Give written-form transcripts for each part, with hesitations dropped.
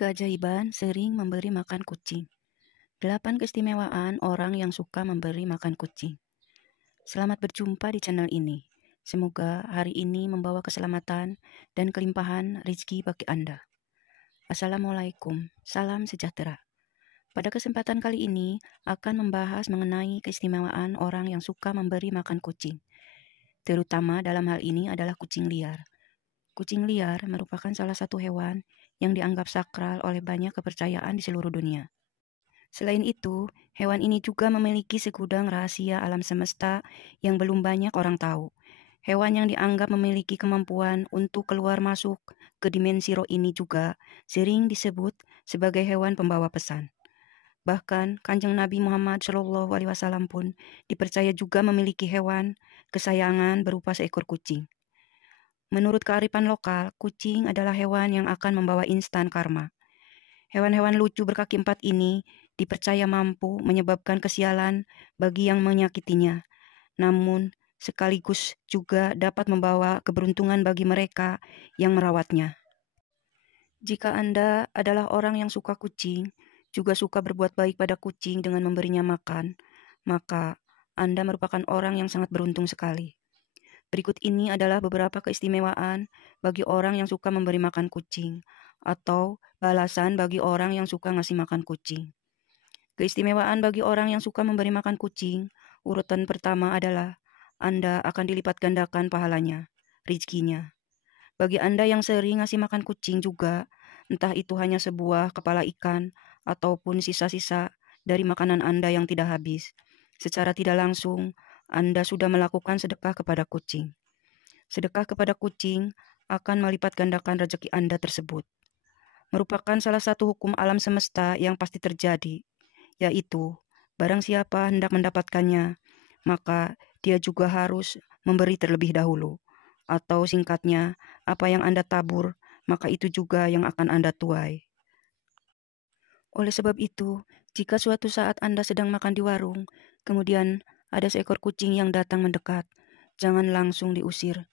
Keajaiban sering memberi makan kucing. 8 keistimewaan orang yang suka memberi makan kucing. Selamat berjumpa di channel ini. Semoga hari ini membawa keselamatan dan kelimpahan rezeki bagi Anda. Assalamualaikum, salam sejahtera. Pada kesempatan kali ini akan membahas mengenai keistimewaan orang yang suka memberi makan kucing. Terutama dalam hal ini adalah kucing liar. Kucing liar merupakan salah satu hewan yang dianggap sakral oleh banyak kepercayaan di seluruh dunia. Selain itu, hewan ini juga memiliki segudang rahasia alam semesta yang belum banyak orang tahu. Hewan yang dianggap memiliki kemampuan untuk keluar masuk ke dimensi roh ini juga sering disebut sebagai hewan pembawa pesan. Bahkan Kanjeng Nabi Muhammad SAW pun dipercaya juga memiliki hewan kesayangan berupa seekor kucing. Menurut kearifan lokal, kucing adalah hewan yang akan membawa instan karma. Hewan-hewan lucu berkaki 4 ini dipercaya mampu menyebabkan kesialan bagi yang menyakitinya, namun sekaligus juga dapat membawa keberuntungan bagi mereka yang merawatnya. Jika Anda adalah orang yang suka kucing, juga suka berbuat baik pada kucing dengan memberinya makan, maka Anda merupakan orang yang sangat beruntung sekali. Berikut ini adalah beberapa keistimewaan bagi orang yang suka memberi makan kucing atau balasan bagi orang yang suka ngasih makan kucing. Keistimewaan bagi orang yang suka memberi makan kucing, urutan pertama adalah Anda akan dilipat gandakan pahalanya, rezekinya. Bagi Anda yang sering ngasih makan kucing juga, entah itu hanya sebuah kepala ikan ataupun sisa-sisa dari makanan Anda yang tidak habis, secara tidak langsung Anda sudah melakukan sedekah kepada kucing. Sedekah kepada kucing akan melipat gandakan rezeki Anda tersebut. Merupakan salah satu hukum alam semesta yang pasti terjadi, yaitu barang siapa hendak mendapatkannya, maka dia juga harus memberi terlebih dahulu. Atau singkatnya, apa yang Anda tabur, maka itu juga yang akan Anda tuai. Oleh sebab itu, jika suatu saat Anda sedang makan di warung, kemudian ada seekor kucing yang datang mendekat, jangan langsung diusir.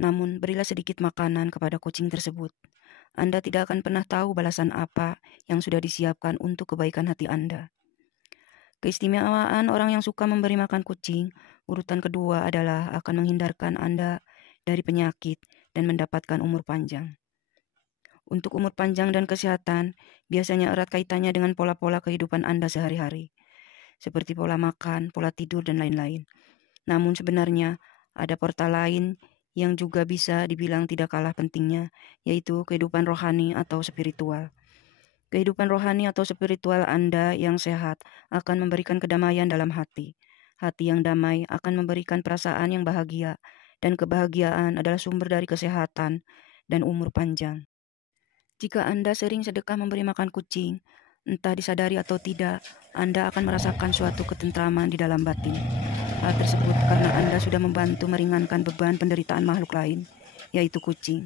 Namun, berilah sedikit makanan kepada kucing tersebut. Anda tidak akan pernah tahu balasan apa yang sudah disiapkan untuk kebaikan hati Anda. Keistimewaan orang yang suka memberi makan kucing, urutan kedua adalah akan menghindarkan Anda dari penyakit dan mendapatkan umur panjang. Untuk umur panjang dan kesehatan, biasanya erat kaitannya dengan pola-pola kehidupan Anda sehari-hari, seperti pola makan, pola tidur, dan lain-lain. Namun sebenarnya ada portal lain yang juga bisa dibilang tidak kalah pentingnya, yaitu kehidupan rohani atau spiritual. Kehidupan rohani atau spiritual Anda yang sehat akan memberikan kedamaian dalam hati. Hati yang damai akan memberikan perasaan yang bahagia, dan kebahagiaan adalah sumber dari kesehatan dan umur panjang. Jika Anda sering sedekah memberi makan kucing, entah disadari atau tidak, Anda akan merasakan suatu ketentraman di dalam batin. Hal tersebut karena Anda sudah membantu meringankan beban penderitaan makhluk lain, yaitu kucing.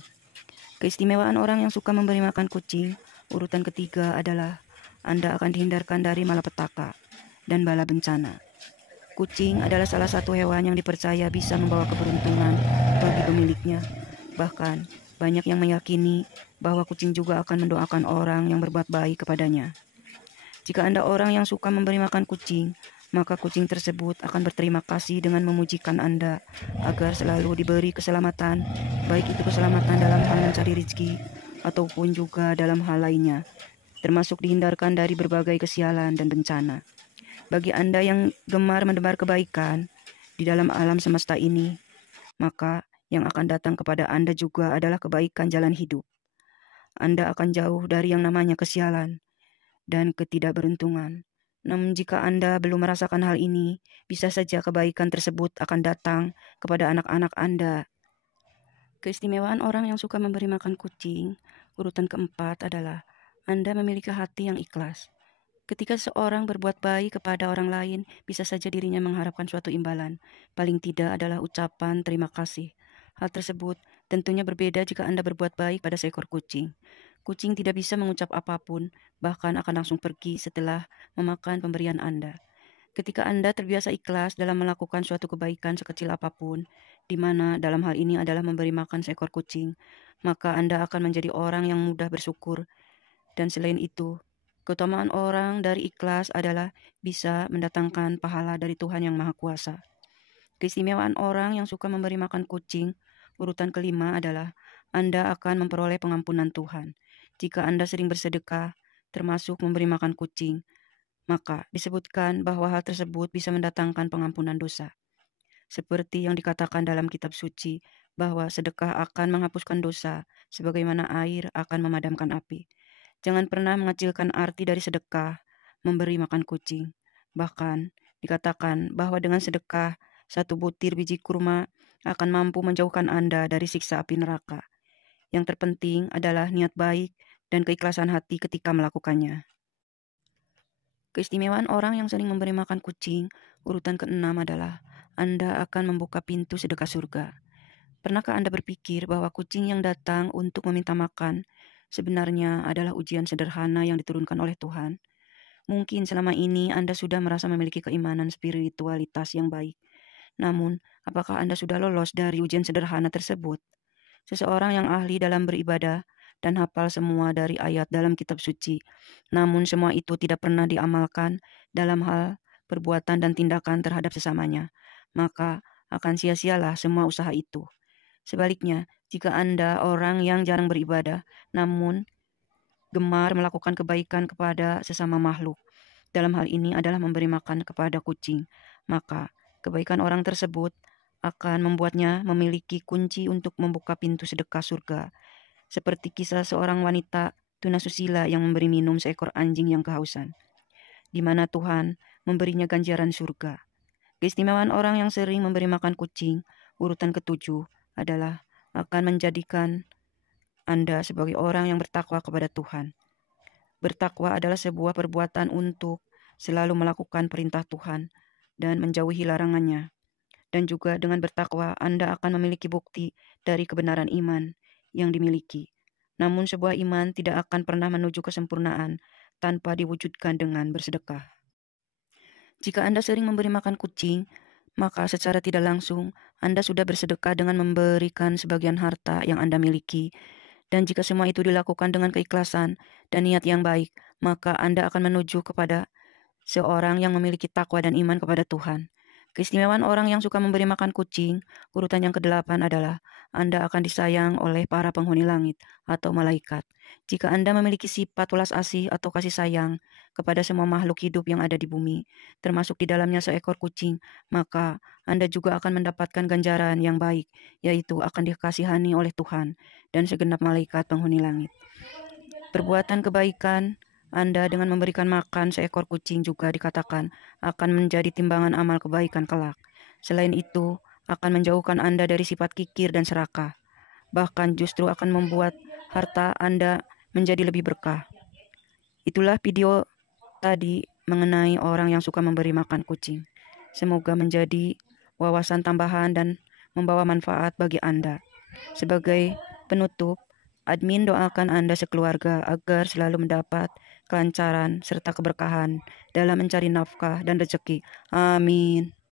Keistimewaan orang yang suka memberi makan kucing, urutan ketiga adalah Anda akan dihindarkan dari malapetaka dan bala bencana. Kucing adalah salah satu hewan yang dipercaya bisa membawa keberuntungan bagi pemiliknya. Bahkan, banyak yang meyakini bahwa kucing juga akan mendoakan orang yang berbuat baik kepadanya. Jika Anda orang yang suka memberi makan kucing, maka kucing tersebut akan berterima kasih dengan memujikan Anda agar selalu diberi keselamatan, baik itu keselamatan dalam hal mencari rezeki ataupun juga dalam hal lainnya, termasuk dihindarkan dari berbagai kesialan dan bencana. Bagi Anda yang gemar menebar kebaikan di dalam alam semesta ini, maka yang akan datang kepada Anda juga adalah kebaikan jalan hidup. Anda akan jauh dari yang namanya kesialan dan ketidakberuntungan. Namun jika Anda belum merasakan hal ini, bisa saja kebaikan tersebut akan datang kepada anak-anak Anda. Keistimewaan orang yang suka memberi makan kucing, urutan keempat adalah Anda memiliki hati yang ikhlas. Ketika seorang berbuat baik kepada orang lain, bisa saja dirinya mengharapkan suatu imbalan. Paling tidak adalah ucapan terima kasih. Hal tersebut tentunya berbeda jika Anda berbuat baik pada seekor kucing. Kucing tidak bisa mengucap apapun, bahkan akan langsung pergi setelah memakan pemberian Anda. Ketika Anda terbiasa ikhlas dalam melakukan suatu kebaikan sekecil apapun, di mana dalam hal ini adalah memberi makan seekor kucing, maka Anda akan menjadi orang yang mudah bersyukur Dan selain itu, keutamaan orang dari ikhlas adalah bisa mendatangkan pahala dari Tuhan yang Maha Kuasa. Keistimewaan orang yang suka memberi makan kucing, urutan kelima adalah Anda akan memperoleh pengampunan Tuhan. Jika Anda sering bersedekah, termasuk memberi makan kucing, maka disebutkan bahwa hal tersebut bisa mendatangkan pengampunan dosa. Seperti yang dikatakan dalam kitab suci, bahwa sedekah akan menghapuskan dosa, sebagaimana air akan memadamkan api. Jangan pernah mengecilkan arti dari sedekah, memberi makan kucing. Bahkan, dikatakan bahwa dengan sedekah, 1 butir biji kurma akan mampu menjauhkan Anda dari siksa api neraka. Yang terpenting adalah niat baik dan keikhlasan hati ketika melakukannya. Keistimewaan orang yang sering memberi makan kucing, urutan keenam adalah Anda akan membuka pintu sedekah surga. Pernahkah Anda berpikir bahwa kucing yang datang untuk meminta makan sebenarnya adalah ujian sederhana yang diturunkan oleh Tuhan? Mungkin selama ini Anda sudah merasa memiliki keimanan spiritualitas yang baik. Namun, apakah Anda sudah lolos dari ujian sederhana tersebut? Seseorang yang ahli dalam beribadah dan hafal semua dari ayat dalam kitab suci. Namun semua itu tidak pernah diamalkan dalam hal perbuatan dan tindakan terhadap sesamanya. Maka akan sia-sialah semua usaha itu. Sebaliknya, jika Anda orang yang jarang beribadah, namun gemar melakukan kebaikan kepada sesama makhluk, dalam hal ini adalah memberi makan kepada kucing, maka kebaikan orang tersebut akan membuatnya memiliki kunci untuk membuka pintu sedekah surga. Seperti kisah seorang wanita tunasusila yang memberi minum seekor anjing yang kehausan, di mana Tuhan memberinya ganjaran surga. Keistimewaan orang yang sering memberi makan kucing, urutan ketujuh, adalah akan menjadikan Anda sebagai orang yang bertakwa kepada Tuhan. Bertakwa adalah sebuah perbuatan untuk selalu melakukan perintah Tuhan dan menjauhi larangannya. Dan juga dengan bertakwa, Anda akan memiliki bukti dari kebenaran iman yang dimiliki. Namun sebuah iman tidak akan pernah menuju kesempurnaan tanpa diwujudkan dengan bersedekah. Jika Anda sering memberi makan kucing, maka secara tidak langsung Anda sudah bersedekah dengan memberikan sebagian harta yang Anda miliki. Dan jika semua itu dilakukan dengan keikhlasan dan niat yang baik, maka Anda akan menuju kepada seorang yang memiliki takwa dan iman kepada Tuhan. Keistimewaan orang yang suka memberi makan kucing, urutan yang ke-8 adalah Anda akan disayang oleh para penghuni langit atau malaikat. Jika Anda memiliki sifat welas asih atau kasih sayang kepada semua makhluk hidup yang ada di bumi, termasuk di dalamnya seekor kucing, maka Anda juga akan mendapatkan ganjaran yang baik, yaitu akan dikasihani oleh Tuhan dan segenap malaikat penghuni langit. Perbuatan kebaikan Anda dengan memberikan makan seekor kucing juga dikatakan akan menjadi timbangan amal kebaikan kelak. Selain itu, akan menjauhkan Anda dari sifat kikir dan serakah. Bahkan justru akan membuat harta Anda menjadi lebih berkah. Itulah video tadi mengenai orang yang suka memberi makan kucing. Semoga menjadi wawasan tambahan dan membawa manfaat bagi Anda. Sebagai penutup, admin doakan Anda sekeluarga agar selalu mendapat kelancaran serta keberkahan dalam mencari nafkah dan rezeki. Amin.